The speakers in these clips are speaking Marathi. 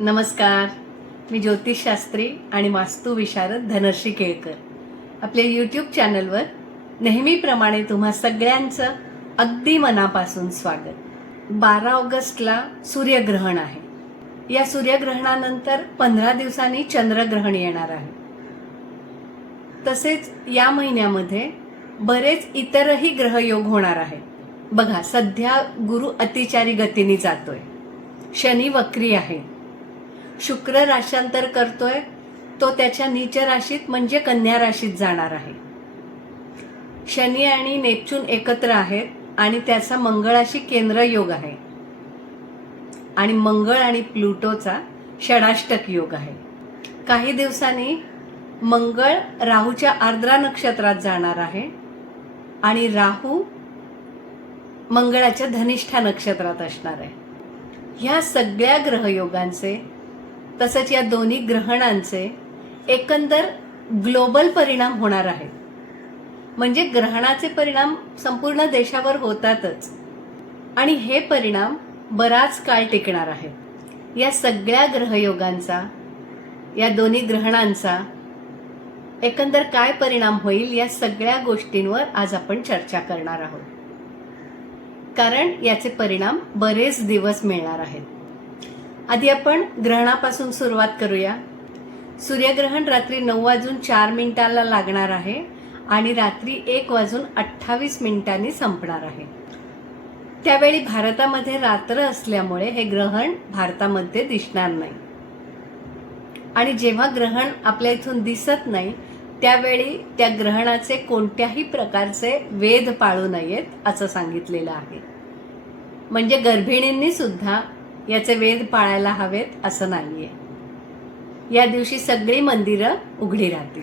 नमस्कार. मी ज्योतिषशास्त्री आणि वास्तू विशारद धनश्री केळकर. आपल्या यूट्यूब चॅनलवर नेहमीप्रमाणे तुम्हा सगळ्यांचं अगदी मनापासून स्वागत. 12 ऑगस्टला सूर्यग्रहण आहे. या सूर्यग्रहणानंतर 15 दिवसांनी चंद्रग्रहण येणार आहे. तसेच या महिन्यामध्ये बरेच इतरही ग्रहयोग होणार आहेत. बघा, सध्या गुरु अतिचारी गतीने जातोय, शनी वक्री आहे, शुक्र राशांतर करतोय, तो त्याच्या नीच राशीत म्हणजे कन्या राशीत जाणार आहे. शनी आणि नेपच्यून एकत्र आहेत आणि त्याचा मंगळाशी केंद्र योग आहे आणि मंगळ आणि प्लुटोचा षडाष्टक योग आहे. काही दिवसांनी मंगळ राहूच्या आर्द्रा नक्षत्रात जाणार आहे आणि राहू मंगळाच्या धनिष्ठा नक्षत्रात असणार आहे. ह्या सगळ्या ग्रहयोगांचे तसंच या दोन्ही ग्रहणांचे एकंदर ग्लोबल परिणाम होणार आहेत. म्हणजे ग्रहणाचे परिणाम संपूर्ण देशावर होतातच आणि हे परिणाम बराच काळ टिकणार आहेत. या सगळ्या ग्रहयोगांचा, या दोन्ही ग्रहणांचा एकंदर काय परिणाम होईल या सगळ्या गोष्टींवर आज आपण चर्चा करणार आहोत, कारण याचे परिणाम बरेच दिवस मिळणार आहेत. आधी आपण ग्रहणापासून सुरुवात करूया. सूर्यग्रहण रात्री 9:04 लागणार आहे आणि रात्री 1:28 संपणार आहे. त्यावेळी भारतामध्ये रात्र असल्यामुळे हे ग्रहण भारतामध्ये दिसणार नाही आणि जेव्हा ग्रहण आपल्या इथून दिसत नाही त्यावेळी त्या ग्रहणाचे कोणत्याही प्रकारचे वेध पाळू नयेत असं सांगितलेलं आहे. म्हणजे गर्भिणींनी सुद्धा याचे वेध पाळायला हवेत असं नाहीये. या दिवशी सगळी मंदिरं उघडी राहतील.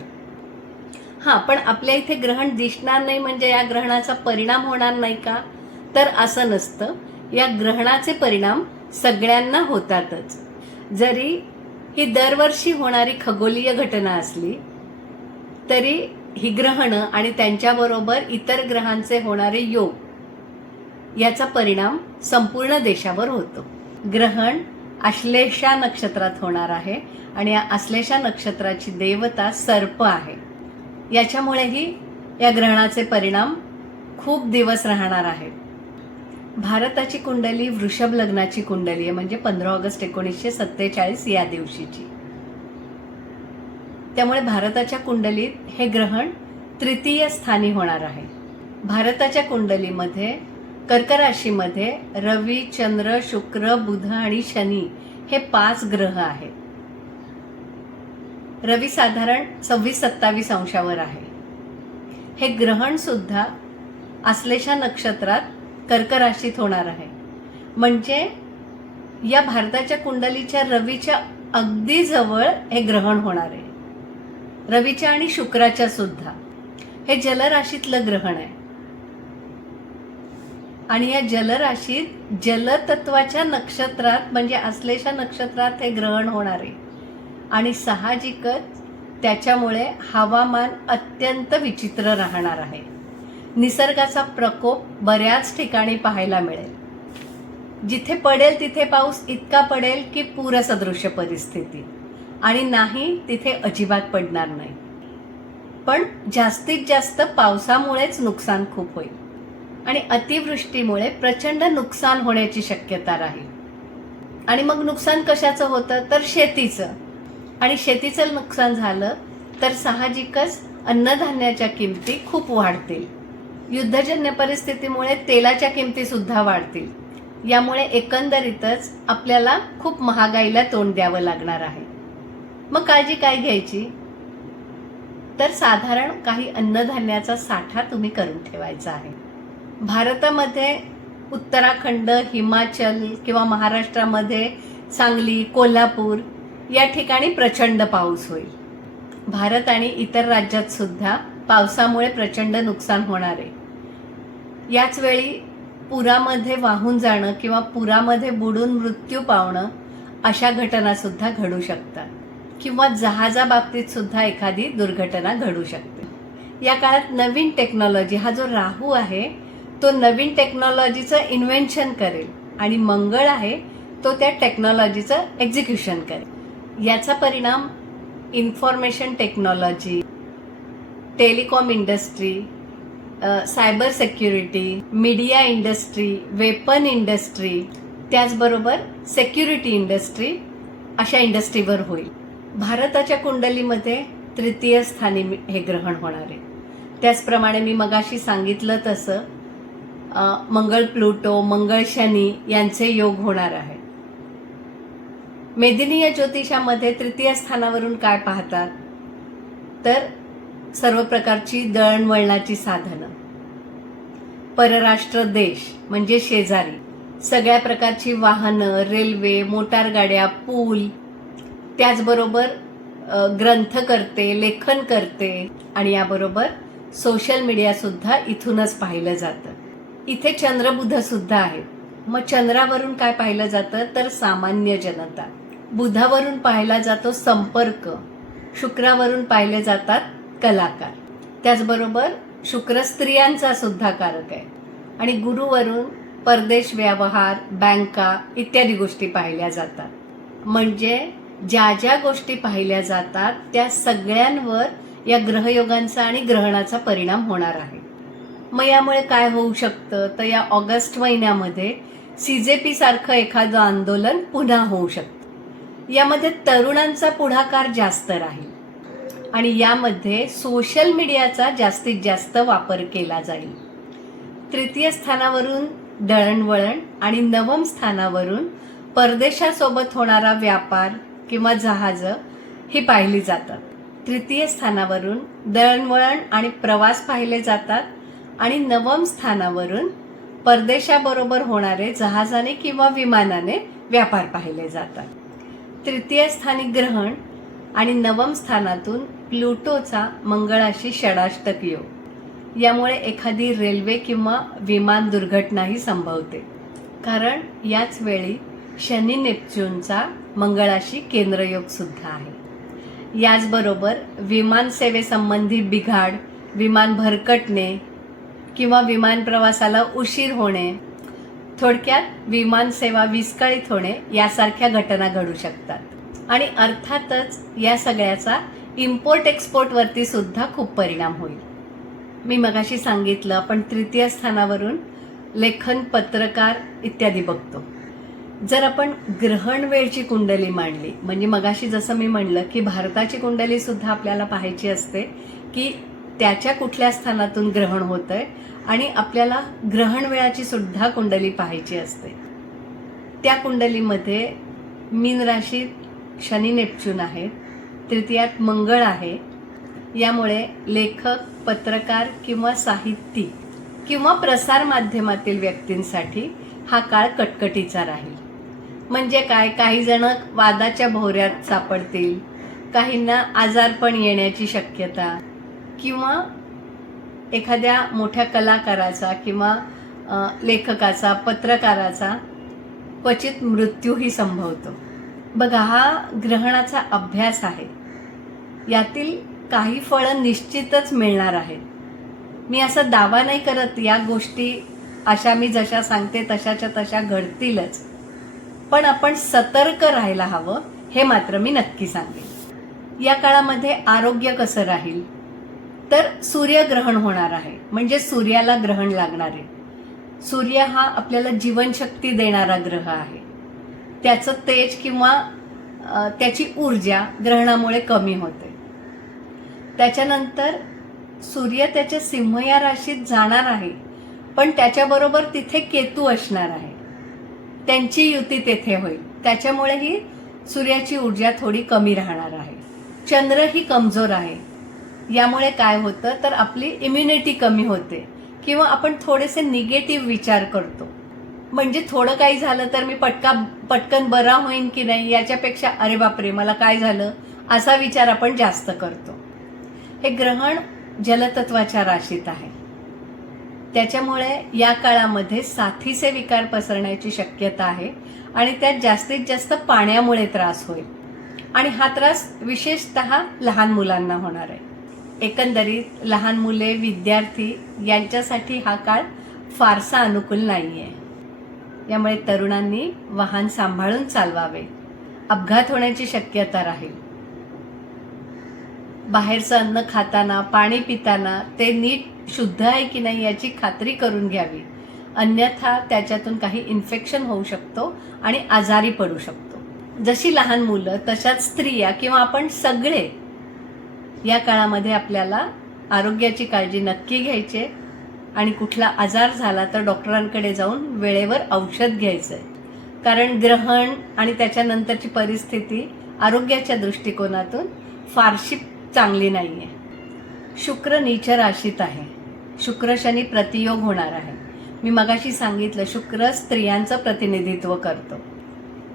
पण आपल्या इथे ग्रहण दिसणार नाही म्हणजे या ग्रहणाचा परिणाम होणार नाही का? तर असं नसतं. या ग्रहणाचे परिणाम सगळ्यांना होतातच. जरी ही दरवर्षी होणारी खगोलीय घटना असली तरी ही ग्रहणं आणि त्यांच्याबरोबर इतर ग्रहांचे होणारे योग याचा परिणाम संपूर्ण देशावर होतो. ग्रहण आश्लेषा नक्षत्रात होणार आहे आणि या आश्लेषा नक्षत्राची देवता सर्प आहे. याच्यामुळेही या ग्रहणाचे परिणाम खूप दिवस राहणार आहेत. भारताची कुंडली वृषभ लग्नाची कुंडली आहे, म्हणजे 15 ऑगस्ट 1947 या दिवशीची. त्यामुळे भारताच्या कुंडलीत हे ग्रहण तृतीय स्थानी होणार आहे. भारताच्या कुंडलीमध्ये कर्क राशीमध्ये रवी, चंद्र, शुक्र, बुध आणि शनी हे 5 ग्रह आहेत. रवी साधारण 26-27 अंशावर आहे. हे ग्रहण सुद्धा आश्लेषा नक्षत्रात कर्क राशीत होणार आहे. म्हणजे या भारताच्या कुंडलीच्या रवीच्या अगदी जवळ हे ग्रहण होणार आहे. रवीच्या आणि शुक्राच्या सुद्धा. हे जलराशीतलं ग्रहण आहे आणि या जलराशीत जलतत्वाच्या नक्षत्रात म्हणजे आश्लेषा नक्षत्रात हे ग्रहण होणार आहे आणि साहजिकच त्याच्यामुळे हवामान अत्यंत विचित्र राहणार आहे. निसर्गाचा प्रकोप बऱ्याच ठिकाणी पाहायला मिळेल. जिथे पडेल तिथे पाऊस इतका पडेल की पूरसदृश्य परिस्थिती, आणि नाही तिथे अजिबात पडणार नाही. पण जास्तीत जास्त पावसामुळेच नुकसान खूप होईल आणि अतिवृष्टीमुळे प्रचंड नुकसान होण्याची शक्यता राहील. आणि मग नुकसान कशाचं होतं तर शेतीचं. आणि शेतीचं नुकसान झालं तर साहजिकच अन्नधान्याच्या किमती खूप वाढतील. युद्धजन्य परिस्थितीमुळे तेलाच्या किमती सुद्धा वाढतील. यामुळे एकंदरीतच आपल्याला खूप महागाईला तोंड द्यावं लागणार आहे. मग काळजी काय घ्यायची तर साधारण काही अन्नधान्याचा साठा तुम्ही करून ठेवायचा आहे. भारतामध्ये उत्तराखंड, हिमाचल किंवा महाराष्ट्रामध्ये सांगली, कोल्हापूर या ठिकाणी प्रचंड पाऊस होईल. भारत आणि इतर राज्यात सुद्धा पावसामुळे प्रचंड नुकसान होणार आहे. याच वेळी पुरामध्ये वाहून जाणं किंवा पुरामध्ये बुडून मृत्यू पावणं अशा घटना सुद्धा घडू शकतात किंवा जहाजाबाबतीत सुद्धा एखादी दुर्घटना घडू शकते. या काळात नवीन टेक्नॉलॉजी, हा जो राहू आहे तो नवीन टेक्नॉलॉजीचं इन्व्हेन्शन करेल आणि मंगळ आहे तो त्या टेक्नॉलॉजीचं एक्झिक्युशन करेल. याचा परिणाम information technology, telecom industry, cyber security, media industry, weapon industry, त्याचबरोबर सेक्युरिटी इंडस्ट्री अशा इंडस्ट्रीवर होईल. भारताच्या कुंडलीमध्ये तृतीय स्थानी हे ग्रहण होणार आहे. त्याचप्रमाणे मी मगाशी सांगितलं तसं मंगळ प्लुटो, मंगळ शनी यांचे योग होणार आहे. मेदिनीय ज्योतिषामध्ये तृतीय स्थानावरून काय पाहतात तर सर्व प्रकारची दळणवळणाची साधनं, परराष्ट्र देश म्हणजे शेजारी, सगळ्या प्रकारची वाहनं, रेल्वे, मोटारगाड्या, पूल, त्याचबरोबर ग्रंथ करते, लेखन करते आणि याबरोबर सोशल मीडिया सुद्धा इथूनच पाहिलं जातं. इथे चंद्रबुध सुद्धा आहे. मग चंद्रावरून काय पाहिलं जातं तर सामान्य जनता, बुधावरून पाहिला जातो संपर्क, शुक्रावरून पाहिले जातात कलाकार, त्याचबरोबर शुक्र स्त्रियांचा सुद्धा कारक आहे आणि गुरुवरून परदेश व्यवहार, बँका इत्यादी गोष्टी पाहिल्या जातात. म्हणजे ज्या ज्या गोष्टी पाहिल्या जातात त्या सगळ्यांवर या ग्रहयोगांचा आणि ग्रहणाचा परिणाम होणार आहे. मग यामुळे काय होऊ शकतं तर या ऑगस्ट महिन्यामध्ये CJP सारखं एखादं आंदोलन पुन्हा होऊ शकतं. यामध्ये तरुणांचा पुढाकार जास्त राहील आणि यामध्ये सोशल मीडियाचा जास्तीत जास्त वापर केला जाईल. तृतीय स्थानावरून दळणवळण आणि नवम स्थानावरून परदेशासोबत होणारा व्यापार किंवा जहाजं ही पाहिली जातात. तृतीय स्थानावरून दळणवळण आणि प्रवास पाहिले जातात आणि नवम स्थानावरून परदेशाबरोबर होणारे जहाजाने किंवा विमानाने व्यापार पाहिले जातात. तृतीय स्थानी ग्रहण आणि नवम स्थानातून प्लुटोचा मंगळाशी षडाष्टक योग, यामुळे एखादी रेल्वे किंवा विमान दुर्घटनाही संभवते. कारण याच वेळी शनी नेपच्यूनचा मंगळाशी केंद्रयोग सुद्धा आहे. याचबरोबर विमान सेवेसंबंधी बिघाड, विमान भरकटणे किंवा विमान प्रवासाला उशीर होणे, थोडक्यात विमान सेवा विस्कळीत होणे यासारख्या घटना घडू शकतात आणि अर्थातच या सगळ्याचा इम्पोर्ट एक्सपोर्टवरती सुद्धा खूप परिणाम होईल. मी मगाशी सांगितलं आपण तृतीय स्थानावरून लेखन, पत्रकार इत्यादी बघतो. जर आपण ग्रहण वेळची कुंडली मांडली, म्हणजे मगाशी जसं मी म्हणलं की भारताची कुंडली सुद्धा आपल्याला पाहायची असते की त्याच्या कुठल्या स्थानातून ग्रहण होतंय आणि आपल्याला ग्रहण वेळाची सुद्धा कुंडली पाहायची असते. त्या कुंडलीमध्ये मीन राशीत शनी नेपच्यून आहे, तृतीयात मंगळ आहे. यामुळे लेखक, पत्रकार किंवा साहित्यिक किंवा प्रसार माध्यमातील व्यक्तींसाठी हा काळ कटकटीचा राहील. म्हणजे काय, काही जण वादाच्या भोवऱ्यात सापडतील, काहींना आजारपण येण्याची शक्यता किंवा एखाद्या मोठ्या कलाकाराचा किंवा लेखकाचा, पत्रकाराचा क्वचित मृत्यूही संभवतो. बघा, हा ग्रहणाचा अभ्यास आहे. यातील काही फळं निश्चितच मिळणार आहेत. मी असा दावा नाही करत या गोष्टी अशा मी जशा सांगते तशाच्या तशा घडतीलच, पण आपण सतर्क राहायला हवं हे मात्र मी नक्की सांगेन. या काळामध्ये आरोग्य कसं राहील तर सूर्यग्रहण होणार आहे, म्हणजे सूर्याला ग्रहण लागणार आहे. सूर्य हा आपल्याला जीवनशक्ती देणारा ग्रह आहे. त्याचं तेज किंवा त्याची ऊर्जा ग्रहणामुळे कमी होते. त्याच्यानंतर सूर्य त्याच्या सिंह या राशीत जाणार आहे, पण त्याच्याबरोबर तिथे केतू असणार आहे. त्यांची युती तेथे होईल. त्याच्यामुळेही सूर्याची ऊर्जा थोडी कमी राहणार आहे. चंद्र ही कमजोर आहे. यामुळे काय होतं तर आपली इम्युनिटी कमी होते किंवा आपण थोडेसे निगेटिव्ह विचार करतो. म्हणजे थोडं काही झालं तर मी पटकन बरा होईन की नाही याच्यापेक्षा अरे बापरे मला काय झालं असा विचार आपण जास्त करतो. हे ग्रहण जलतत्वाच्या राशीत आहे. त्याच्यामुळे या काळामध्ये साथीचे विकार पसरण्याची शक्यता आहे आणि त्यात जास्तीत जास्त पाण्यामुळे त्रास होईल आणि हा त्रास विशेषतः लहान मुलांना होणार आहे. एकंदरीत लहान मुले, विद्यार्थी यांच्यासाठी हा काळ फारसा अनुकूल नाहीये. यामुळे तरुणांनी वाहन सांभाळून चालवावे. अपघात होण्याची शक्यता राहील. बाहेरचं अन्न खाताना, पाणी पिताना ते नीट शुद्ध आहे की नाही याची खात्री करून घ्यावी. अन्यथा त्याच्यातून काही इन्फेक्शन होऊ शकतो आणि आजारी पडू शकतो. जशी लहान मुलं तशाच स्त्रिया किंवा आपण सगळे या काळामध्ये आपल्याला आरोग्याची काळजी नक्की घ्यायची आणि कुठला आजार झाला तर डॉक्टरांकडे जाऊन वेळेवर औषध घ्यायचंय. कारण ग्रहण आणि त्याच्यानंतरची परिस्थिती आरोग्याच्या दृष्टिकोनातून फारशी चांगली नाहीये. शुक्र नीच राशीत आहे. शुक्र शनी प्रतियोग होणार आहे. मी मगाशी सांगितलं शुक्र स्त्रियांचं प्रतिनिधित्व करतो,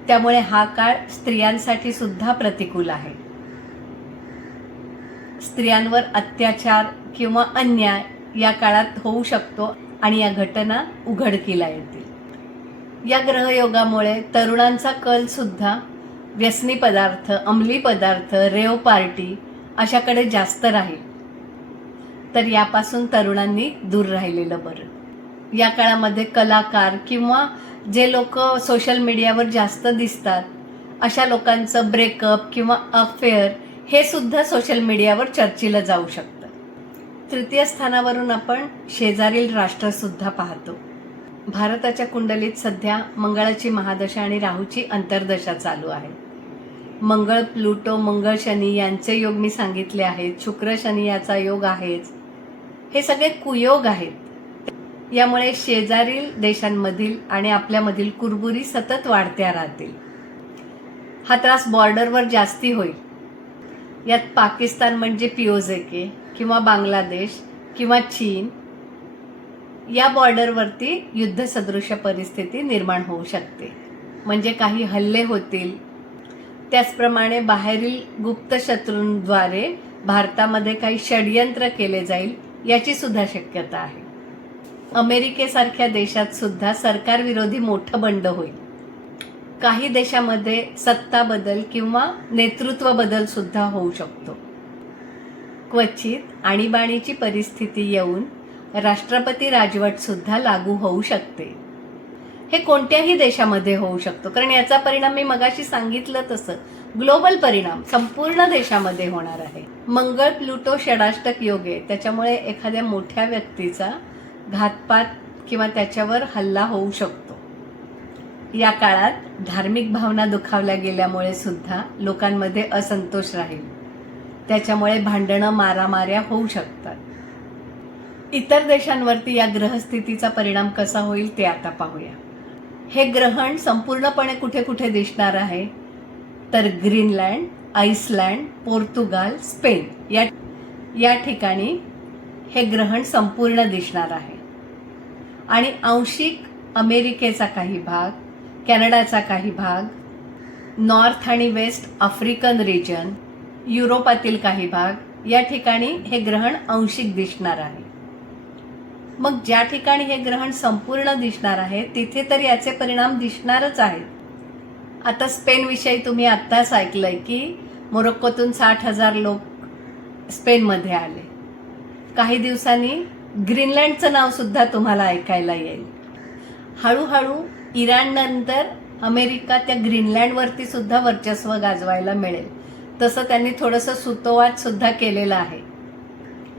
त्यामुळे हा काळ स्त्रियांसाठी सुद्धा प्रतिकूल आहे. स्त्रियांवर अत्याचार किंवा अन्याय या काळात होऊ शकतो आणि या घटना उघडकीला येतील. या ग्रहयोगामुळे तरुणांचा कल सुद्धा व्यसनी पदार्थ, अंमली पदार्थ, रेव पार्टी अशाकडे जास्त राहील. तर यापासून तरुणांनी दूर राहिलेलं बरं. या काळामध्ये कलाकार किंवा जे लोक सोशल मीडियावर जास्त दिसतात अशा लोकांचं ब्रेकअप किंवा अफेअर हे सुद्धा सोशल मीडियावर चर्चेला जाऊ शकतं. तृतीय स्थानावरून आपण शेजारील राष्ट्र सुद्धा पाहतो. भारताच्या कुंडलीत सध्या मंगळाची महादशा आणि राहूची अंतर्दशा चालू आहे. मंगळ प्लुटो, मंगळ शनी यांचे योग मी सांगितले आहेत. शुक्र शनी याचा योग आहेच. हे सगळे कुयोग आहेत. यामुळे शेजारील देशांमधील आणि आपल्यामधील कुरबुरी सतत वाढत्या राहतील. हा त्रास बॉर्डरवर जास्ती होईल. यात पाकिस्तान म्हणजे पीओजेके किंवा बांगलादेश किंवा चीन या बॉर्डरवरती युद्धसदृश परिस्थिती निर्माण होऊ शकते. म्हणजे काही हल्ले होतील. त्याचप्रमाणे बाहेरील गुप्त शत्रूंद्वारे भारतामध्ये काही षडयंत्र केले जाईल याची सुद्धा शक्यता आहे. अमेरिकेसारख्या देशात सुद्धा सरकारविरोधी मोठं बंड होईल. काही देशामध्ये सत्ता बदल किंवा नेतृत्व बदल सुद्धा होऊ शकतो. क्वचित आणीबाणीची परिस्थिती येऊन राष्ट्रपती राजवट सुद्धा लागू होऊ शकते. हे कोणत्याही देशामध्ये होऊ शकतो, कारण याचा परिणाम मी मगाशी सांगितलं तसं ग्लोबल परिणाम संपूर्ण देशामध्ये होणार आहे. मंगळ प्लुटो षडाष्टक योग आहे. त्याच्यामुळे एखाद्या मोठ्या व्यक्तीचा घातपात किंवा त्याच्यावर हल्ला होऊ शकतो. या काळात धार्मिक भावना दुखावल्या गेल्यामुळे सुद्धा लोकांमध्ये असंतोष राहील. त्याच्यामुळे भांडणं, मारामाऱ्या होऊ शकतात. इतर देशांवरती या ग्रहस्थितीचा परिणाम कसा होईल ते आता पाहूया. हे ग्रहण संपूर्णपणे कुठे कुठे दिसणार आहे तर ग्रीनलँड, आइसलँड, पोर्तुगाल, स्पेन या ठिकाणी हे ग्रहण संपूर्ण दिसणार आहे. आणि आंशिक अमेरिकेचा काही भाग, कॅनडाचा काही भाग, नॉर्थ आणि वेस्ट आफ्रिकन रिजन, युरोपातील काही भाग या ठिकाणी हे ग्रहण आंशिक दिसणार आहे. मग ज्या ठिकाणी हे ग्रहण संपूर्ण दिसणार आहे तिथे तर याचे परिणाम दिसणारच आहेत. आता स्पेनविषयी तुम्ही आत्ताच ऐकलंय की मोरोक्कोतून 60,000 लोक स्पेनमध्ये आले. काही दिवसांनी ग्रीनलँडचं नाव सुद्धा तुम्हाला ऐकायला येईल. हळूहळू इराणनंतर अमेरिका त्या ग्रीनलँडवरती सुद्धा वर्चस्व गाजवायला मिळेल. तसं त्यांनी थोडंसं सुतोवाच सुद्धा केलेला आहे.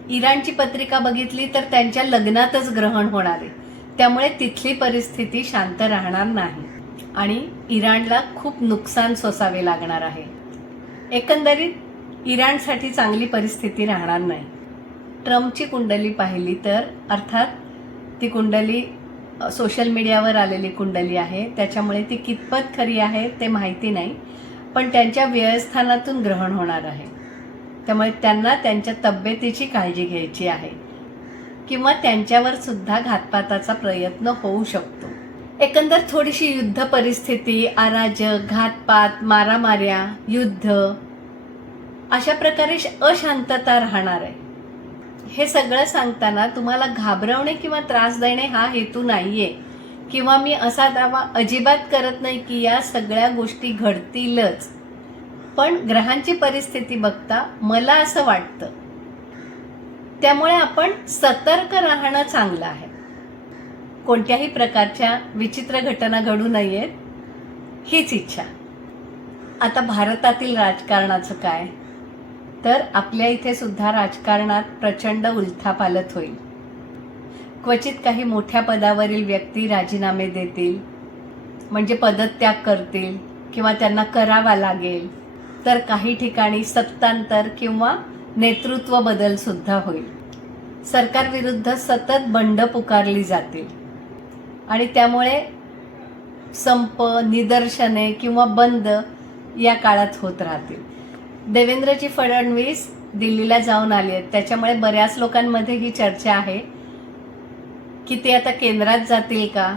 इराणची पत्रिका बघितली तर त्यांच्या लग्नातच ग्रहण होणार आहे. त्यामुळे तिथली परिस्थिती शांत राहणार नाही आणि इराणला खूप नुकसान सोसावे लागणार आहे. एकंदरीत इराणसाठी चांगली परिस्थिती राहणार नाही. ट्रम्पची कुंडली पाहिली तर अर्थात ती कुंडली सोशल मीडियावर आलेली कुंडली आहे, त्याच्यामुळे ती कितपत खरी आहे ते माहिती नाही. पण त्यांच्या व्ययस्थानातून ग्रहण होणार आहे. त्यामुळे त्यांना त्यांच्या तब्येतीची काळजी घ्यायची आहे किंवा त्यांच्यावर सुद्धा घातपाताचा प्रयत्न होऊ शकतो. एकंदर थोडीशी युद्ध परिस्थिती, अराजक, घातपात, मारामाऱ्या, युद्ध अशा प्रकारे अशांतता राहणार आहे. हे सगळं सांगताना तुम्हाला घाबरवणे किंवा त्रास देणे हा हेतू नाहीये किंवा मी असा दावा अजिबात करत नाही की या सगळ्या गोष्टी घडतीलच. पण ग्रहांची परिस्थिती बघता मला असं वाटतं. त्यामुळे आपण सतर्क राहणं चांगलं आहे. कोणत्याही प्रकारच्या विचित्र घटना घडू नयेत हीच इच्छा. आता भारतातील राजकारणाचं काय, तर आपल्या इथे सुद्धा राजकारणात प्रचंड उलथापालथ होईल. क्वचित काही मोठ्या पदावरील व्यक्ती राजीनामे देतील, म्हणजे पदत्याग करतील किंवा त्यांना करावा लागेल. तर काही ठिकाणी सत्तांतर किंवा नेतृत्व बदल सुद्धा होईल. सरकारविरुद्ध सतत बंड पुकारली जातील आणि त्यामुळे संप, निदर्शने किंवा बंद या काळात होत राहतील. देवेंद्रजी फडणवीस दिल्लीला जाऊन आले आहेत, त्याच्यामुळे बऱ्याच लोकांमध्ये ही चर्चा आहे की ते आता केंद्रात जातील का.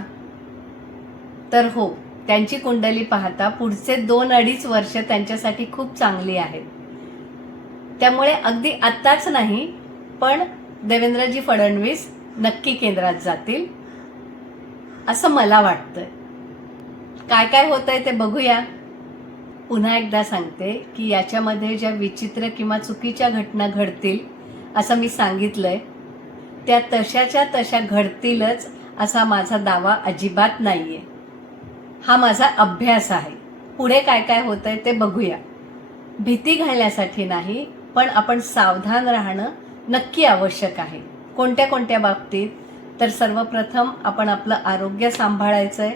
तर हो, त्यांची कुंडली पाहता पुढचे 2-2.5 वर्ष त्यांच्यासाठी खूप चांगली आहेत. त्यामुळे अगदी आत्ताच नाही, पण देवेंद्रजी फडणवीस नक्की केंद्रात जातील असं मला वाटतंय. काय काय होतंय ते बघूया. पुन्हा एकदा सांगते की याच्यामध्ये ज्या विचित्र किंवा चुकीच्या घटना घडतील असं मी सांगितलंय, त्या तशाच्या तशा घडतीलच असा माझा दावा अजिबात नाहीये. हा माझा अभ्यास आहे. पुढे काय काय होतंय ते बघूया. भीती घालण्यासाठी नाही, पण आपण सावधान राहणं नक्की आवश्यक आहे. कोणत्या कोणत्या बाबतीत, तर सर्वप्रथम आपण आपलं आरोग्य सांभाळायचंय.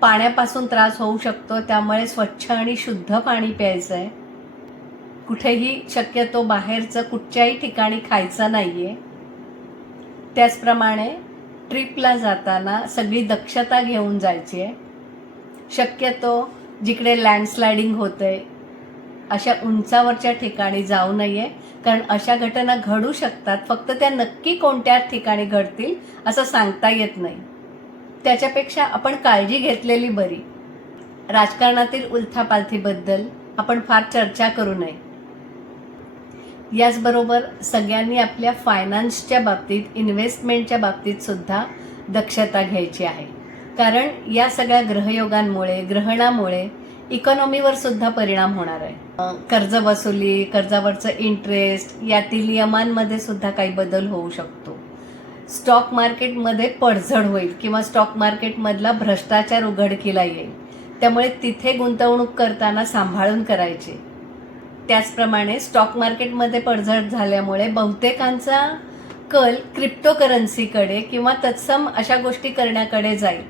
पाण्यापासून त्रास होऊ शकतो, त्यामुळे स्वच्छ आणि शुद्ध पाणी प्यायचंय. कुठेही शक्यतो बाहेरचं कुठच्याही ठिकाणी खायचं नाहीये. त्याचप्रमाणे ट्रिपला जाताना सगळी दक्षता घेऊन जायची आहे. शक्यतो जिकडे लँडस्लायडिंग होतंय अशा उंचावरच्या ठिकाणी जाऊ नये, कारण अशा घटना घडू शकतात. फक्त त्या नक्की कोणत्या ठिकाणी घडतील असं सांगता येत नाही. त्याच्यापेक्षा आपण काळजी घेतलेली बरी. राजकारणातील उलथापालथीबद्दल आपण फार चर्चा करू नये. याचबरोबर सगळ्यांनी आपल्या फायनान्सच्या बाबतीत, इन्व्हेस्टमेंटच्या बाबतीत सुद्धा दक्षता घ्यायची आहे. कारण या सगळ्या ग्रहयोगांमुळे, ग्रहणामुळे इकॉनॉमीवर सुद्धा परिणाम होणार आहे. कर्ज वसुली, कर्जावरचं इंटरेस्ट यातील नियमांमध्ये सुद्धा काही बदल होऊ शकतो. स्टॉक मार्केटमध्ये पडझड होईल किंवा स्टॉक मार्केटमधला भ्रष्टाचार उघडकीला येईल. त्यामुळे तिथे गुंतवणूक करताना सांभाळून करायची. त्याचप्रमाणे स्टॉक मार्केटमध्ये पडझड झाल्यामुळे बहुतेकांचा कल क्रिप्टोकरन्सीकडे किंवा तत्सम अशा गोष्टी करण्याकडे जाईल.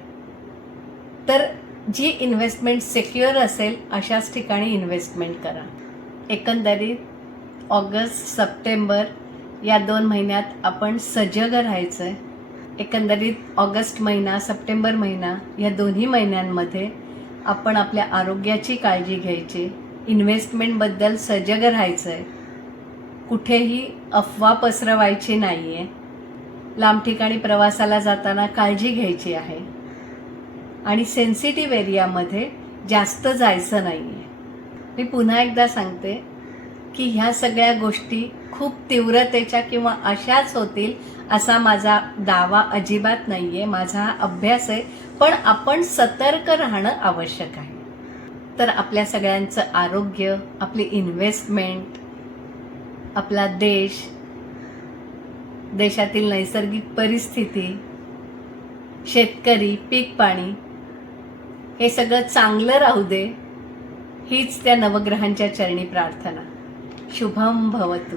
तर जी इन्व्हेस्टमेंट सिक्युअर असेल अशाच ठिकाणी इन्व्हेस्टमेंट करा. एकंदरीत ऑगस्ट, सप्टेंबर या 2 महिन्यात आपण सजग राहायचं आहे. एकंदरीत ऑगस्ट महिना, सप्टेंबर महिना या दोन्ही महिन्यांमध्ये आपण आपल्या आरोग्याची काळजी घ्यायची, इन्व्हेस्टमेंटबद्दल सजग राहायचं आहे. कुठेही अफवा पसरवायची नाही आहे. लांब ठिकाणी प्रवासाला जाताना काळजी घ्यायची आहे आणि सेन्सिटिव्ह एरियामध्ये जास्त जायचं नाही आहे. मी पुन्हा एकदा सांगते की ह्या सगळ्या गोष्टी खूप तीव्रतेच्या किंवा अशाच होतील असा माझा दावा अजिबात नाही आहे. माझा हा अभ्यास आहे, पण आपण सतर्क राहणं आवश्यक आहे. तर आपल्या सगळ्यांचं आरोग्य, आपली इन्व्हेस्टमेंट, आपला देश, देशातील नैसर्गिक परिस्थिती, शेतकरी, पीक पाणी हे सगळं चांगलं राहू दे, हीच त्या नवग्रहांच्या चरणी प्रार्थना. शुभम भवतु.